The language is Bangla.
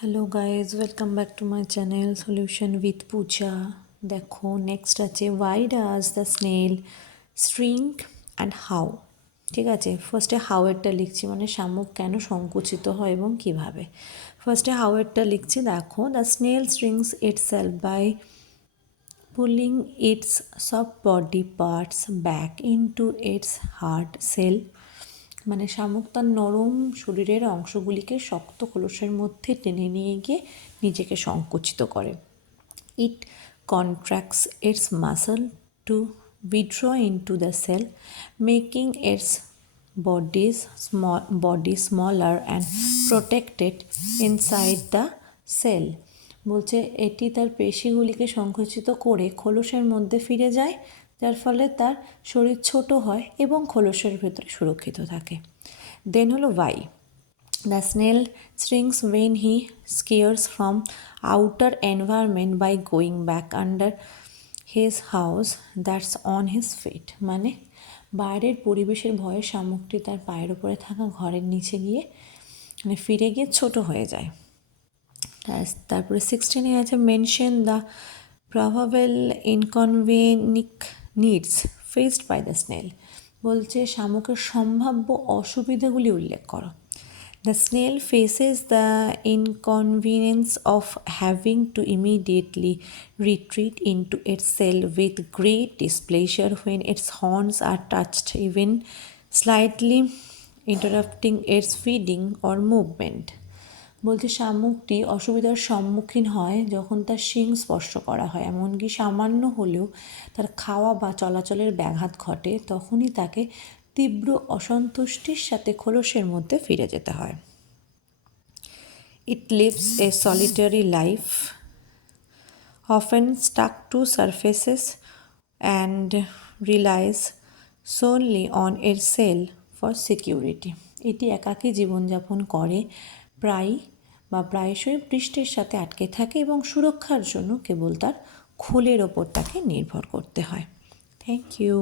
Hello guys, welcome back to my channel solution with Puja. দেখো নেক্সট আছে why does the snail shrink and how. ঠিক আছে, ফার্স্টে হাউয়েরটা লিখছি, মানে শামুক কেন সংকুচিত হয় এবং কীভাবে। ফার্স্টে হাউয়েরটা লিখছি। দেখো, the snail shrinks itself by pulling its soft body parts back into its hard shell. মানে শামুক তার নরম শরীরের অংশগুলিকে শক্ত খোলসের মধ্যে টেনে নিয়ে গিয়ে নিজেকে সংকুচিত করে। It contracts its muscle to withdraw into the shell, making its body smaller and protected inside the shell. বলছে এটি তার পেশিগুলিকে সংকুচিত করে খোলসের মধ্যে ফিরে যায়, যার ফলে তার শরীর ছোট হয় এবং খোলসের ভেতরে সুরক্ষিত থাকে। দেন হলো why. The snail shrinks when he scares from outer environment by going back under his house that's on his feet। মানে বাইরের পরিবেশের ভয়ে শামুকটি তার পায়ের উপরে থাকা ঘরের নিচে গিয়ে মানে ফিরে গিয়ে ছোট হয়ে যায়। তারপরে 16 আছে mention the probable inconveniences faced by the snail. বলছে শামুকের সম্ভাব্য অসুবিধাগুলি উল্লেখ করো। The snail faces the inconvenience of having to immediately retreat into its shell with great displeasure when its horns are touched even slightly interrupting its feeding or movement. বলছে শামুকটি অসুবিধার সম্মুখীন হয় যখন তার শিং স্পর্শ করা হয়, এমনকি সামান্য হলেও তার খাওয়া বা চলাচলের ব্যাঘাত ঘটে, তখনই তাকে তীব্র অসন্তুষ্টির সাথে খোলসের মধ্যে ফিরে যেতে হয়। It lives a solitary life, often stuck to surfaces and relies solely on her shell for security. এটি একাকী জীবনযাপন করে, প্রায়শই পৃষ্ঠের সাথে আটকে থাকে এবং সুরক্ষার জন্য কেবল তার খোলের ওপর তাকে নির্ভর করতে হয়। Thank you.